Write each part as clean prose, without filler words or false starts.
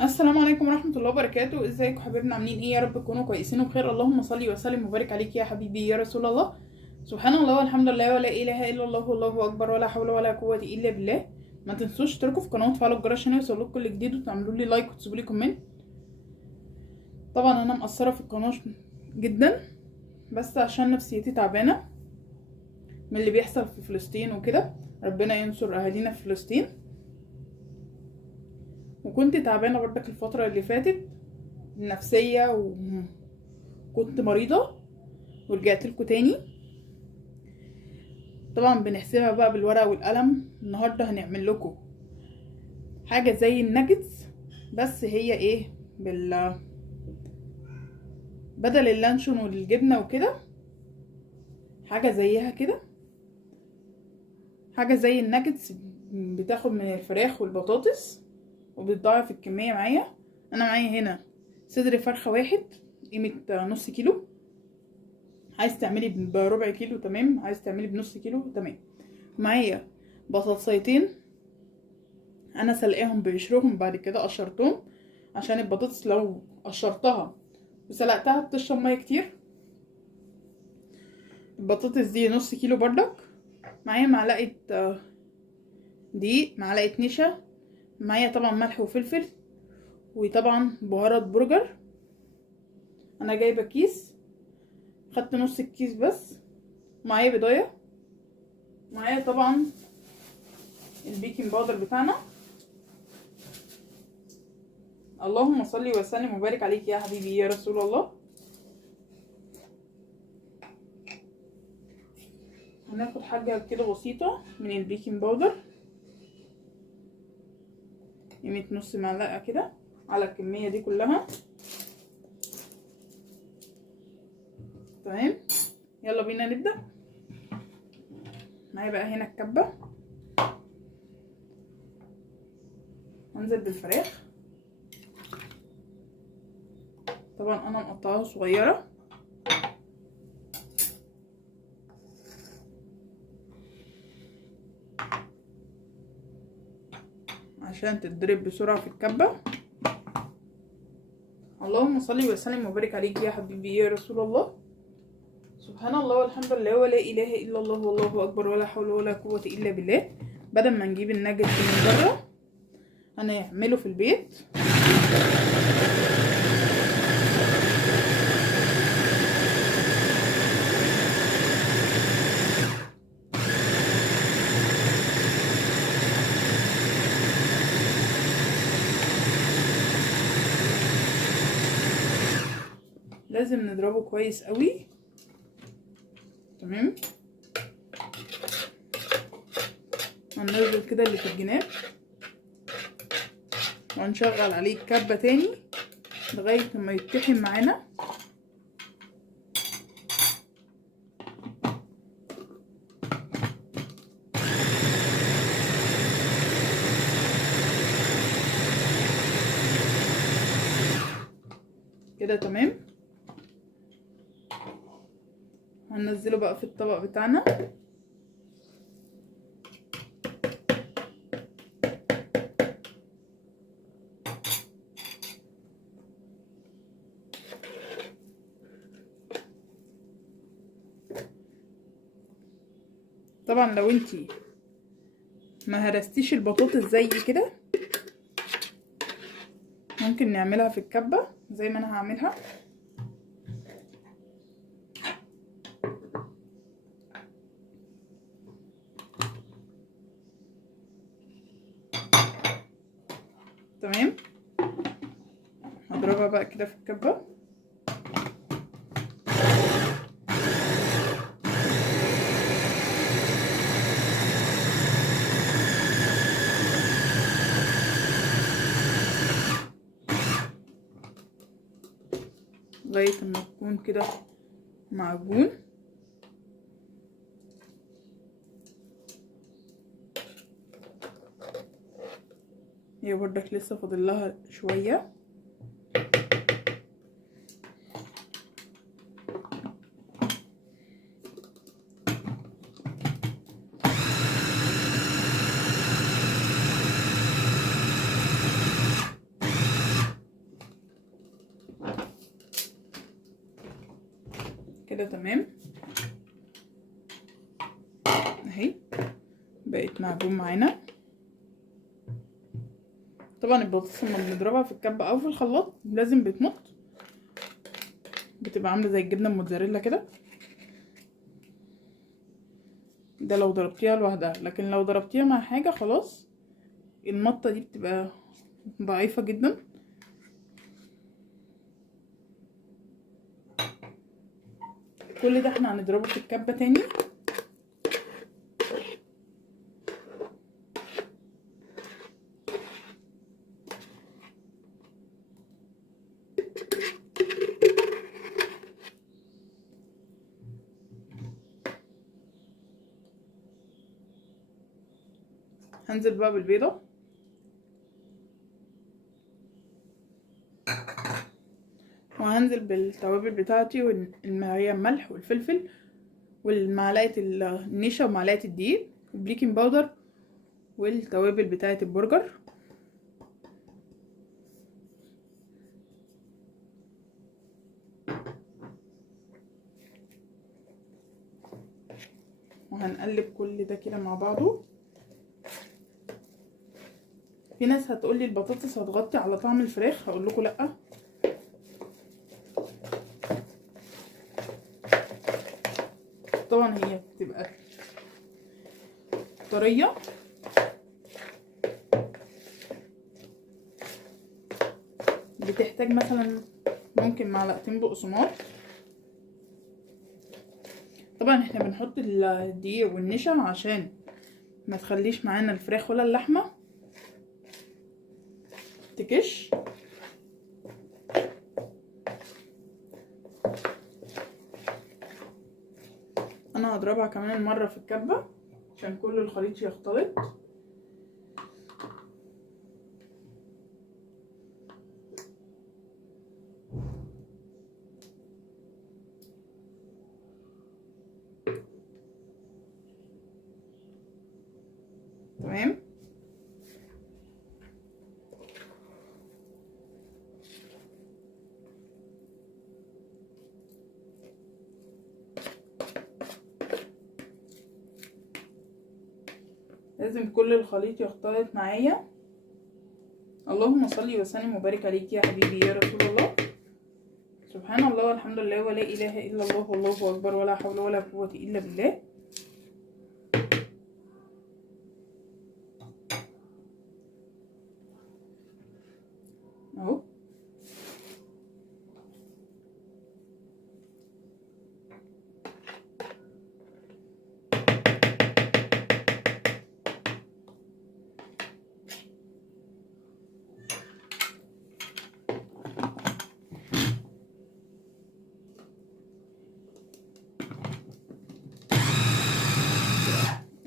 السلام عليكم ورحمة الله وبركاته. ازيكم حبايبنا؟ عاملين ايه؟ يا رب تكونوا كويسين وبخير. اللهم صل وسلم وبارك عليك يا حبيبي يا رسول الله. سبحان الله والحمد لله ولا اله الا الله والله اكبر ولا حول ولا قوة الا بالله. ما تنسوش تشتركوا في القناة وتفعلوا الجرس عشان يوصلكوا كل جديد، وتعملوا لي لايك وتسيبوا لي كومنت. طبعا انا مقصرة في القناة جدا، بس عشان نفسيتي تعبانة من اللي بيحصل في فلسطين وكده. ربنا ينصر اهالينا في فلسطين. وكنت تعبانة برضك الفترة اللي فاتت نفسية، وكنت مريضة ورجعت لكم تاني. طبعا بنحسبها بقى بالورقة والقلم. النهاردة هنعمل لكم حاجة زي الناجتس، بس هي ايه بدل اللانشون والجبنة وكده، حاجة زيها كده، حاجة زي الناجتس. بتاخد من الفراخ والبطاطس وبتضاعف الكمية معايا. انا معايا هنا صدر فرخة واحد قيمة نص كيلو. عايز تعملي بربع كيلو تمام، عايز تعملي بنص كيلو تمام. معايا بطاطسيتين انا سلقاهم بقشرهم، بعد كده قشرتهم عشان البطاطس لو قشرتها وسلقتها بتشرب ميه كتير. البطاطس دي نص كيلو بردك. معايا معلقه دقيق، معلقه نشا، معايا طبعا ملح وفلفل، وطبعا بهارات برجر. انا جايبه كيس، خدت نص الكيس بس. معايا بضايه، معايا طبعا البيكنج باودر بتاعنا. اللهم صل وسلم وبارك عليك يا حبيبي يا رسول الله. هناخد حاجة كده بسيطة من البيكنج باودر، قيمة نص معلقة كده على الكمية دي كلها. تمام، يلا بينا نبدأ. معايا بقى هنا الكبة، هنزل بالفراخ. طبعا انا مقطعاها صغيرة عشان تتضرب بسرعة في الكبة. اللهم صل وسلم وبارك عليك يا حبيبي يا رسول الله. سبحان الله والحمد لله ولا اله الا الله والله اكبر ولا حول ولا قوة الا بالله. بدل ما نجيب الناجت من بره هنعمله في البيت. لازم نضربه كويس قوي. تمام، هننزل كده اللي في الجناب وهنشغل عليه الكبة تاني لغاية ما يتطحن معانا. كده تمام. هننزله بقى في الطبق بتاعنا. طبعا لو انتي ما هرستيش البطاطس زي كده ممكن نعملها في الكبة زي ما انا هعملها. تمام، هضربها بقى كده في الكبة. لغاية ما تكون كده معجون. هي برضك لسه فاضل لها شوية. كده تمام اهي، بقت معجون معانا. طبعا البطاطس لما بنضربها في الكبه او في الخلاط لازم بتمط، بتبقى عامله زي الجبنه الموتزاريلا كده. ده لو ضربتيها لوحدها، لكن لو ضربتيها مع حاجه خلاص المطه دي بتبقى ضعيفه جدا. كل ده احنا هنضربه في الكبه تاني. هنزل بقى بالبيضه، وهنزل بالتوابل بتاعتي هي الملح والفلفل والمعلقه النشا ومعلقه الدقيق والبيكنج باودر والتوابل بتاعه البرجر. وهنقلب كل ده كده مع بعضه. في ناس هتقولي البطاطس هتغطي على طعم الفراخ، هقول لكم لا، طبعا هي بتبقى طريه بتحتاج مثلا ممكن معلقتين بقسماط. طبعا احنا بنحط الدقيق والنشا عشان ما تخليش معانا الفراخ ولا اللحمه تكش. انا هضربها كمان مره في الكبه عشان كل الخليط يختلط. تمام. لازم كل الخليط يختلط معايا. اللهم صل وسلم وبارك عليك يا حبيبي يا رسول الله. سبحان الله والحمد لله ولا اله الا الله والله اكبر ولا حول ولا قوه الا بالله. اهو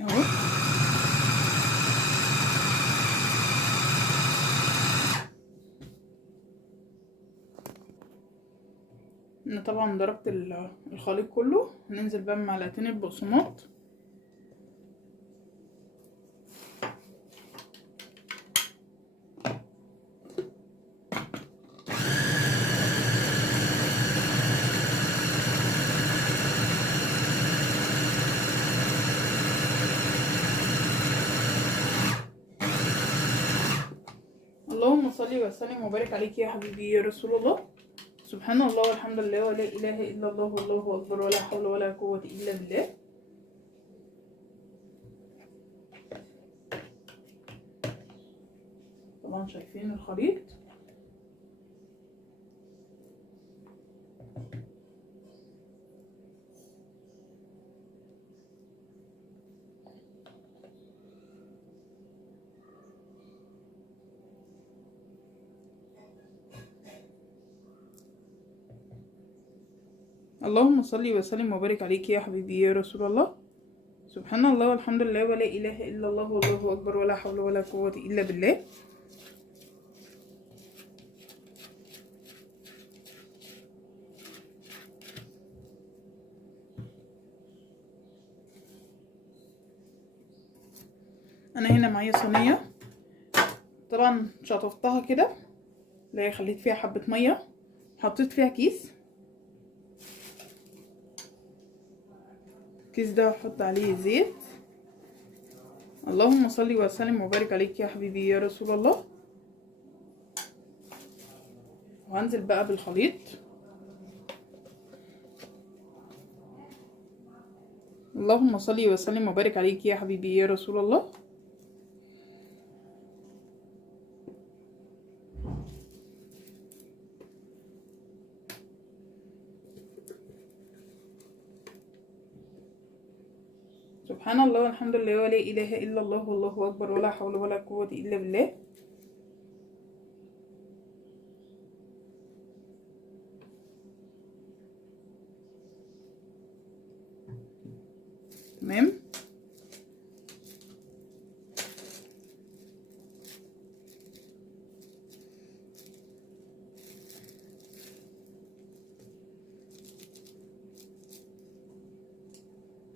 اهو انا طبعا ضربت الخليط كله. هننزل بقى بمعلقتين البقسماط. اللهم صل وسلم وبارك عليك يا حبيبي يا رسول الله. سبحان الله والحمد لله ولا اله الا الله والله اكبر ولا حول ولا قوه الا بالله. طبعا شايفين الخليط. اللهم صل وسلم وبارك عليك يا حبيبي يا رسول الله. سبحان الله والحمد لله ولا اله الا الله والله اكبر ولا حول ولا قوه الا بالله. انا هنا معايا صينيه، طبعا شطفتها كده، اللي هي خليت فيها حبه ميه، حطيت فيها كيس الكيس ده هحط عليه زيت. اللهم صل وسلم وبارك عليك يا حبيبي يا رسول الله. وهنزل بقى بالخليط. اللهم صل وسلم وبارك عليك يا حبيبي يا رسول الله. سبحان الله والحمد لله ولا اله الا الله والله اكبر ولا حول ولا قوة الا بالله. تمام.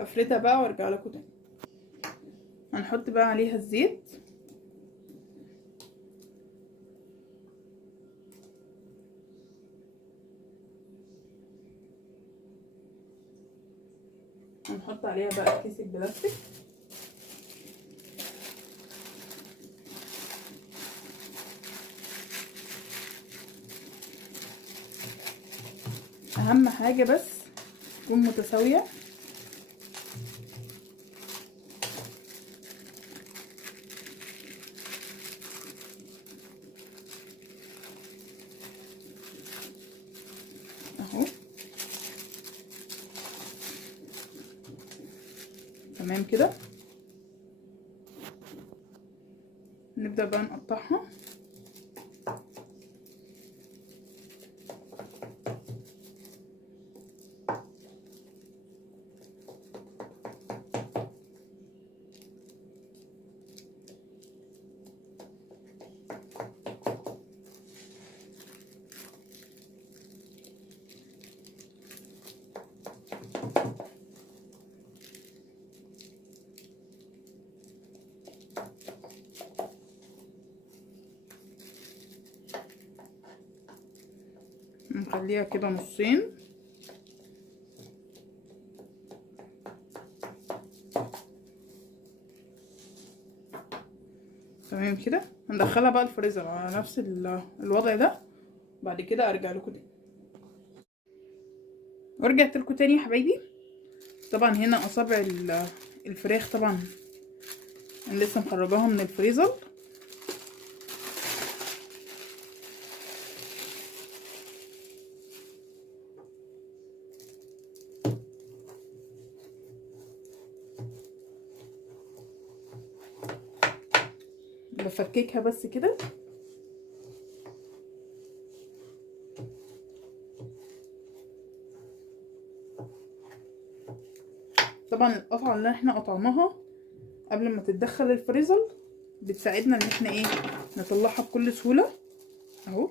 هفردها بقى وارجع لكم تاني. هنحط بقى عليها الزيت. هنحط عليها بقى كيس البلاستيك. اهم حاجة بس تكون متساوية. اهو تمام كده. نبدأ بقى نقطعها. نخليها كده نصين. تمام كده. هندخلها بقى الفريزر على نفس الوضع ده. بعد كده ارجع لكم تاني. ورجعت لكم تاني يا حبايبي. طبعا هنا اصابع الفراخ طبعا انا لسه مخرجاها من الفريزر. بفككها بس كده. طبعا القطعه اللي احنا قطعناها قبل ما تتدخل الفريزر بتساعدنا ان احنا ايه نطلعها بكل سهوله. اهو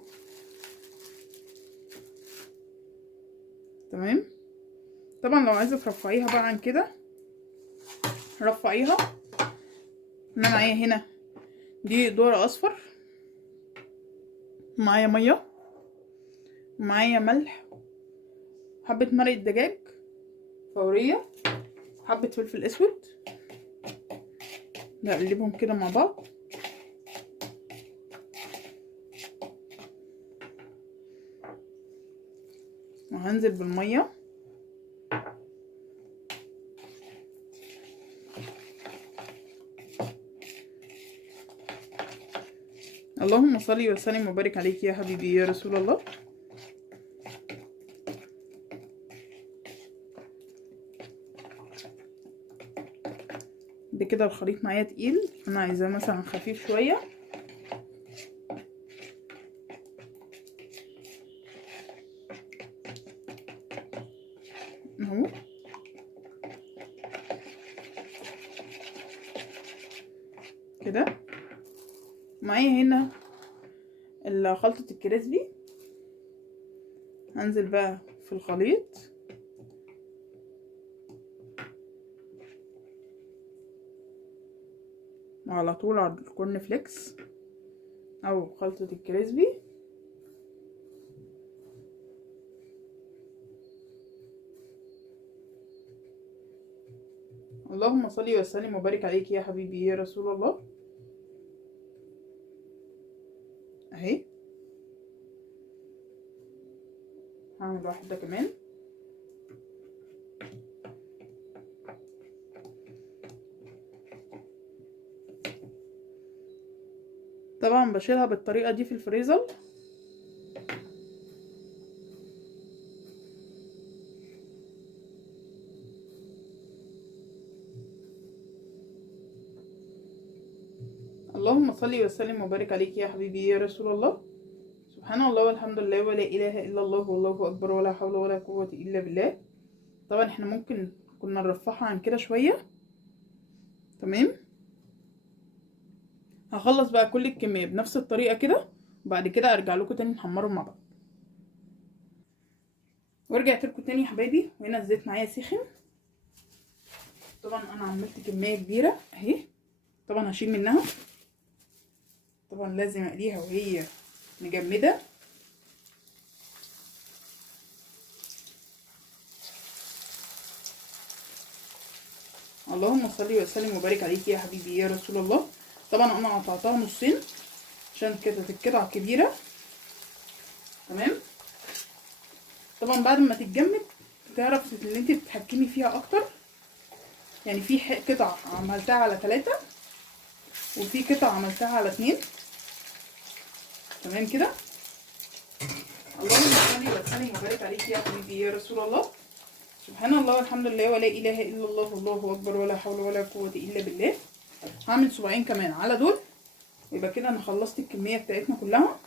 تمام. طبعا لو عايزه ترفعيها بقى عن كده رفعيها. انا معايا هنا دي ذرة اصفر، معايا ميه، معايا ملح، حبه مرقه دجاج فوريه، حبه فلفل اسود. نقلبهم كده مع بعض. وهنزل بالميه. اللهم صل وسلم وبارك عليك يا حبيبي يا رسول الله. كده الخليط معايا تقيل، انا عايزاه مثلا خفيف شويه. اهو كده. معايا هنا خلطه الكريسبي. هنزل بقى في الخليط على طول على الكورن فليكس او خلطة الكريسبي. اللهم صل وسلم وبارك عليك يا حبيبي يا رسول الله. اهي هعمل واحده كمان. طبعا بشيلها بالطريقه دي في الفريزر. اللهم صل وسلم وبارك عليك يا حبيبي يا رسول الله. سبحان الله والحمد لله ولا اله الا الله والله اكبر ولا حول ولا قوه الا بالله. طبعا احنا ممكن كنا نرفعها عن كده شويه. تمام. هخلص بقى كل الكميه بنفس الطريقه كده، وبعد كده ارجع لكم تاني نحمرهم مع بعض. ورجعت لكم تاني يا حبايبي، وهنا الزيت معايا سخن. طبعا انا عملت كميه كبيره اهي. طبعا هشيل منها. طبعا لازم اقليها وهي مجمده. اللهم صل وسلم وبارك عليك يا حبيبي يا رسول الله. طبعا انا قطعتها نصين عشان كانت القطعه كبيره. تمام. طبعا بعد ما تتجمد تعرف ان انت تتحكمي فيها اكتر. يعني في قطع عملتها على 3 وفي قطع عملتها على 2. تمام كده. اللهم صل وسلم وبارك عليك يا حبيبي يا رسول الله. سبحان الله والحمد لله ولا اله الا الله والله اكبر ولا حول ولا قوه الا بالله. هعمل صباعين كمان على دول، يبقى كده انا خلصت الكميه بتاعتنا كلها.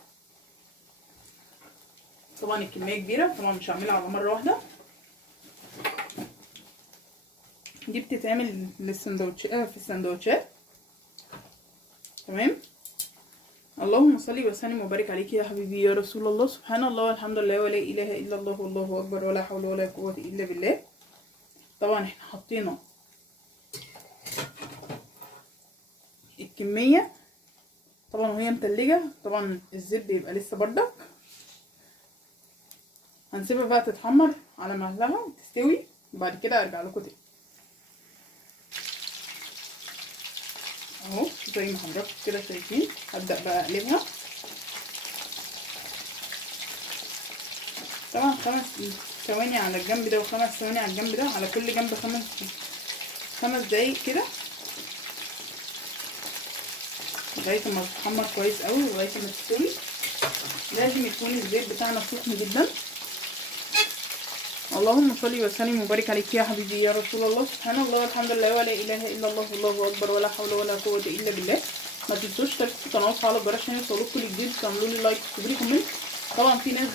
طبعا الكميه كبيره، طبعا مش هعملها على مره واحده. دي بتتعمل للسندوتشات في السندوتشات. تمام. اللهم صل وسلم وبارك عليك يا حبيبي يا رسول الله. سبحان الله والحمد لله ولا اله الا الله والله اكبر ولا حول ولا قوه الا بالله. طبعا احنا حطينا الكميه طبعا وهي متلجه. طبعا الزيت بيبقى لسه بردك. هنسيبها بقى تتحمر على مهلها وتستوي، وبعد كده ارجع لكم تاني. اهو زي ما حضراتكم كده شايفين. هبدأ بقى اقلبها. طبعا 5 ثواني على الجنب ده و5 ثواني على الجنب ده، على كل جنب 5 دقايق كده لغايه ما تتحمر كويس قوي ولغايه ما تستوي. لازم يكون الزيت بتاعنا سخن جدا. اللهم صل وسلم وبارك عليك يا حبيبي يا رسول الله. سبحان الله والحمد لله ولا اله الا الله والله اكبر ولا حول ولا قوه الا بالله. ما تنسوش تشتركوا في القناه وتفعلوا الجرس عشان يوصلكم كل جديد، وتعملوا لي لايك وتكتبوا لي كومنت. طبعا في ناس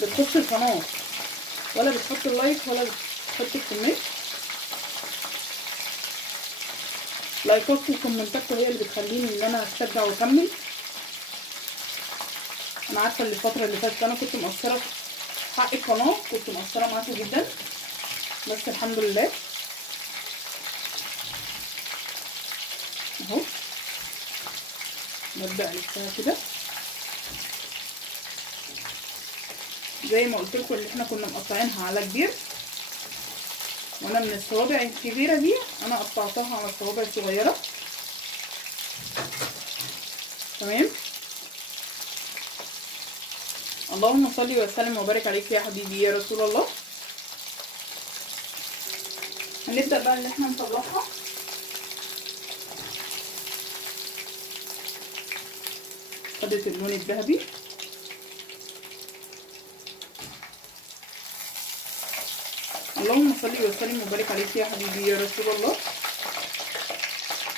بتخش القناه ولا بتحط اللايك ولا بتحط الكومنت. لايكاتكم وكومنتاتكم هي اللي بتخليني ان انا اتشجع واكمل. انا عارفه ان الفتره اللي فاتت انا كنت مقصره في حق القناه، كنت مقصره معاكم جدا، بس الحمد لله اهو. نبدا الفها كده زي ما قلت لكم اللي احنا كنا مقطعينها على كبير، وانا من الصوابع الكبيره دي انا قطعتها على الصوابع الصغيره. تمام. اللهم صل وسلم وبارك عليك يا حبيبي يا رسول الله. هنبدا بقى ان احنا نطلعها. خدت اللون الذهبي. اللهم صل وسلم وبارك عليك يا حبيبي يا رسول الله.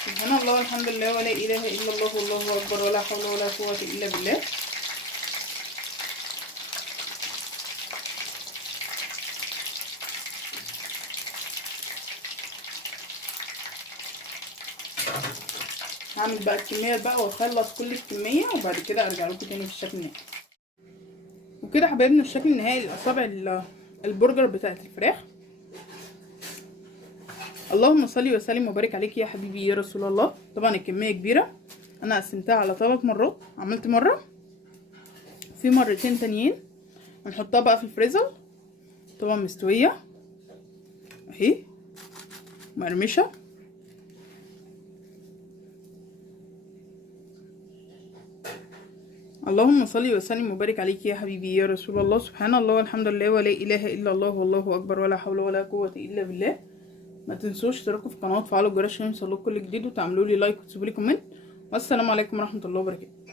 سبحان الله والحمد لله ولا اله الا الله والله اكبر ولا حول ولا قوه الا بالله. هعمل بقى الكميه بقى واخلص كل الكميه، وبعد كده ارجع لكم تاني في الشكل النهائي. وكده حبايبنا الشكل النهائي لاصابع البرجر بتاعت الفراخ. اللهم صل وسلم وبارك عليك يا حبيبي يا رسول الله. طبعا الكميه كبيره، انا قسمتها على 3 مرات. عملت مره في مرتين تانيين. هنحطها بقى في الفريزر. طبعا مستويه اهي. مقرمشه. اللهم صل وسلم وبارك عليك يا حبيبي يا رسول الله. سبحان الله والحمد لله ولا اله الا الله والله اكبر ولا حول ولا قوه الا بالله. ما تنسوش تشتركوا في القناه وتفعلوا الجرس عشان يوصلكوا كل جديد، وتعملوا لي لايك وتسيبوا لي كومنت. والسلام عليكم ورحمه الله وبركاته.